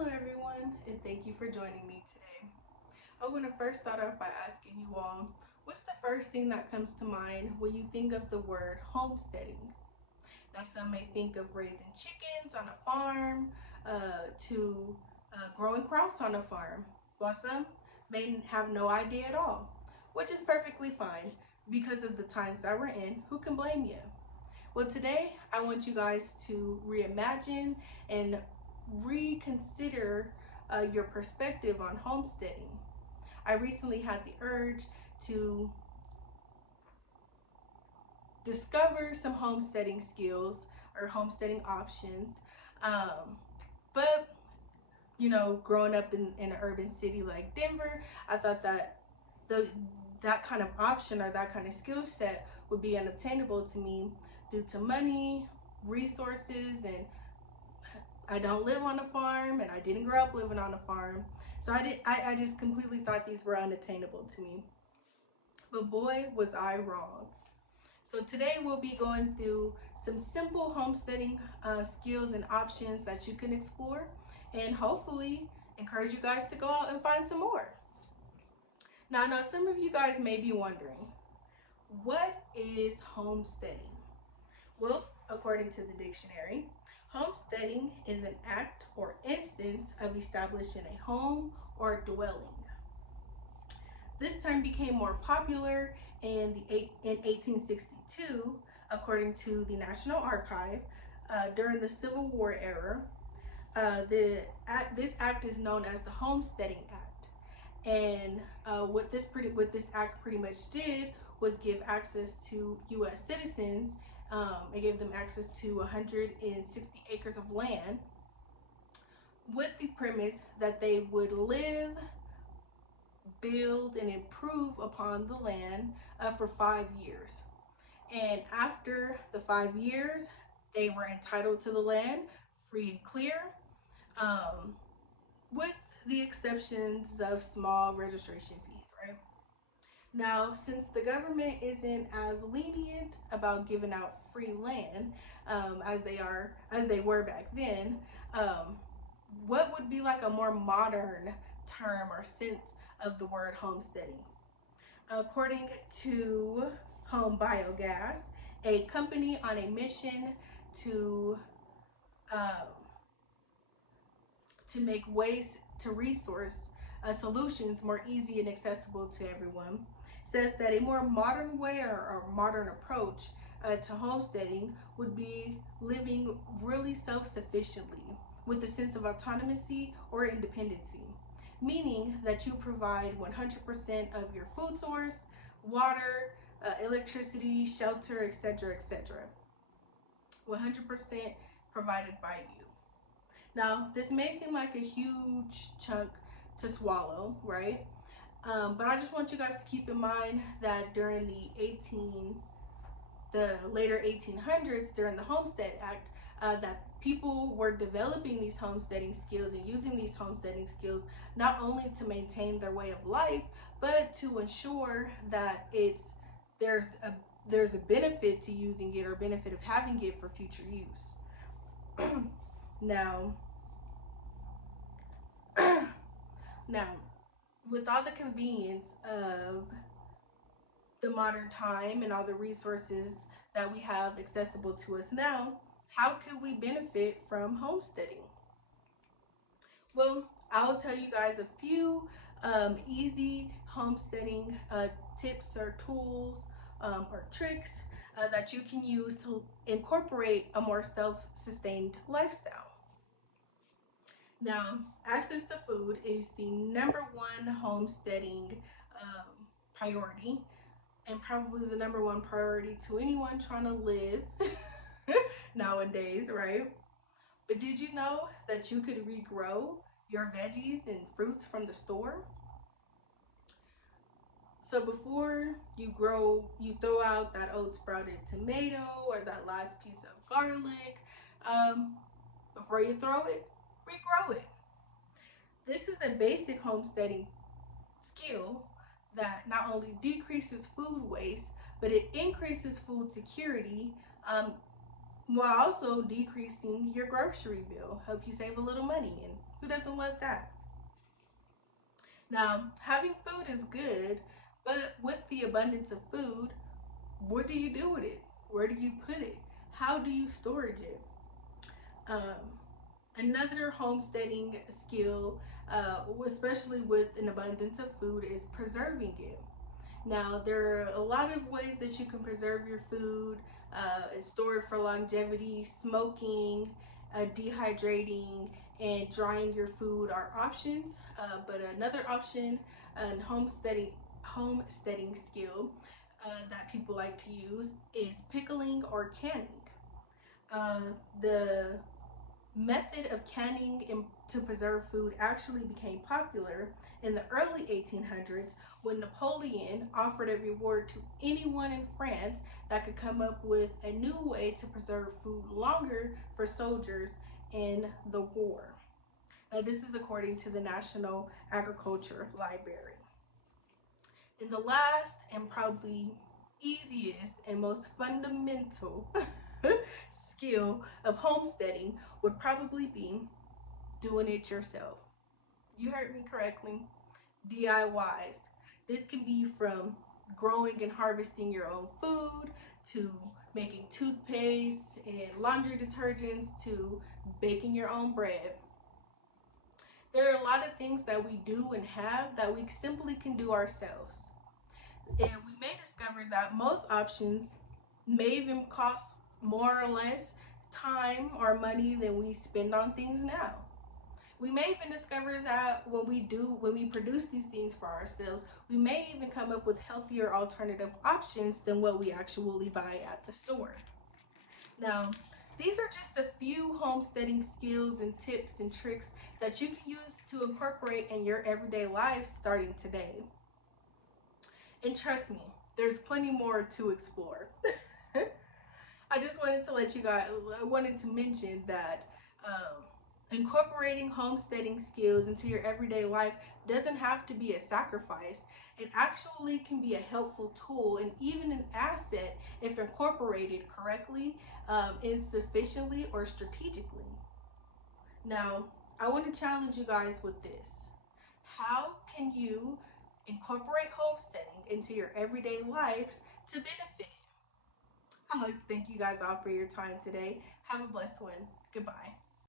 Hello everyone, and thank you for joining me today. I want to first start off by asking you all, what's the first thing that comes to mind when you think of the word homesteading? Now, some may think of raising chickens on a farm, to growing crops on a farm, while some may have no idea at all, which is perfectly fine because of the times that we're in. Who can blame you? Well, today I want you guys to reimagine and reconsider your perspective on homesteading. I recently had the urge to discover some homesteading skills or homesteading options. Um, but, growing up in an urban city like Denver, I thought that the that kind of option or that kind of skill set would be unobtainable to me due to money, resources, and I don't live on a farm and I didn't grow up living on a farm. So I just completely thought these were unattainable to me. But boy, was I wrong. So today we'll be going through some simple homesteading skills and options that you can explore and hopefully encourage you guys to go out and find some more. Now, I know some of you guys may be wondering, what is homesteading? Well, according to the dictionary, homesteading is an act or instance of establishing a home or dwelling. This term became more popular in 1862, according to the National Archive, during the Civil War era. This act is known as the Homesteading Act, and what this act pretty much did was give access to U.S. citizens. It gave them access to 160 acres of land with the premise that they would live, build, and improve upon the land for 5 years. And after the 5 years, they were entitled to the land free and clear, with the exceptions of small registration fees, right? Now, since the government isn't as lenient about giving out free land as they were back then, what would be like a more modern term or sense of the word homesteading? According to Home Biogas, a company on a mission to um, make waste to resource solutions more easy and accessible to everyone, says that a more modern way or modern approach to homesteading would be living really self-sufficiently with a sense of autonomy or independency, meaning that you provide 100% of your food source, water, electricity, shelter, etc., etc. 100% provided by you. Now, this may seem like a huge chunk to swallow, right? But I just want you guys to keep in mind that during the later 1800s, during the Homestead Act, that people were developing these homesteading skills and using these homesteading skills not only to maintain their way of life, but to ensure that there's a benefit to using it or benefit of having it for future use. Now, now, with all the convenience of the modern time and all the resources that we have accessible to us now, how could we benefit from homesteading? Well, I'll tell you guys a few easy homesteading tips or tools or tricks that you can use to incorporate a more self-sustained lifestyle. Now, access to food is the number one homesteading priority, and probably the number one priority to anyone trying to live nowadays, right? But did you know that you could regrow your veggies and fruits from the store? So before you throw out that old sprouted tomato or that last piece of garlic, before you throw it, regrow it. This is a basic homesteading skill that not only decreases food waste, but it increases food security, while also decreasing your grocery bill, help you save a little money, and who doesn't love that? Now, having food is good, but with the abundance of food, what do you do with it? Where do you put it? How do you storage it? Um, Another homesteading skill, especially with an abundance of food, is preserving it. Now, there are a lot of ways that you can preserve your food and store it for longevity. Smoking, dehydrating, and drying your food are options. But another option, and homesteading skill that people like to use is pickling or canning. Uh, the method of canning to preserve food actually became popular in the early 1800s when Napoleon offered a reward to anyone in France that could come up with a new way to preserve food longer for soldiers in the war. Now, this is according to the National Agriculture Library. And the last and probably easiest and most fundamental skill of homesteading would probably be doing it yourself. You heard me correctly. DIYs. This can be from growing and harvesting your own food to making toothpaste and laundry detergents to baking your own bread. There are a lot of things that we do and have that we simply can do ourselves. And we may discover that most options may even cost more or less time or money than we spend on things now. We may even discover that when we produce these things for ourselves, we may even come up with healthier alternative options than what we actually buy at the store. Now, these are just a few homesteading skills and tips and tricks that you can use to incorporate in your everyday life starting today. And trust me, there's plenty more to explore. I just wanted to let you guys, I wanted to mention that incorporating homesteading skills into your everyday life doesn't have to be a sacrifice. It actually can be a helpful tool and even an asset if incorporated correctly, insufficiently, or strategically. Now, I want to challenge you guys with this. How can you incorporate homesteading into your everyday lives to benefit? I'd like to thank you guys all for your time today. Have a blessed one. Goodbye.